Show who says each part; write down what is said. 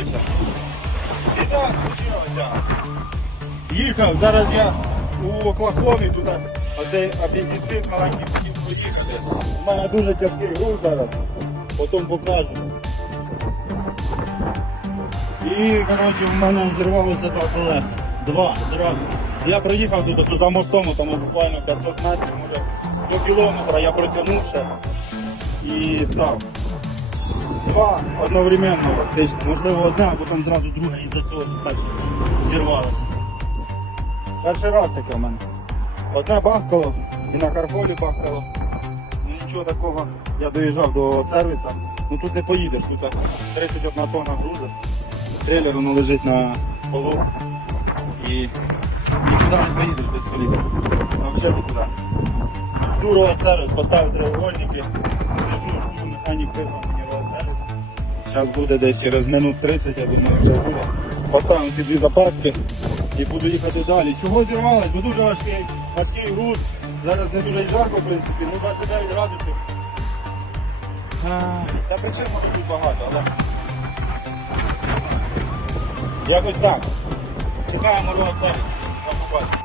Speaker 1: Коротше, біда случилася. Їхав, зараз я у Оклахомі туди, оцей апендицит маленький хотів поїхати. У мене дуже тяжкий груз зараз, потім покажу. І, коротше, в мене зірвалося два колеса. Два зразу. Я проїхав тут за мостом, там буквально 500 метрів, може до кілометра я протягнув ще і став. Два одновременно. Можливо одне, а потім зразу друге із-за цього що перше зірвалося. Перший раз таке в мене. Одне бахкало і на карфолі бахкало. Ну нічого такого. Я доїжджав до сервісу. Ну тут не поїдеш, тут 31 тонна грузу. Трейлер воно лежить на полу. І нікуди не поїдеш без коліс. Взагалі нікуди. Жду сервіс, поставив треугольники. Сижу, жду, механік сервіс. Зараз буде десь через минут 30, я думаю, вже буде. Поставимо ці дві запаски і буду їхати далі. Чого зірвалось? Бо дуже важкий, важкий груз. Зараз не дуже жарко, в принципі, ну 29 градусів. Та причин може бути багато, але якось так. Чекаємо сервіс. Побачимо.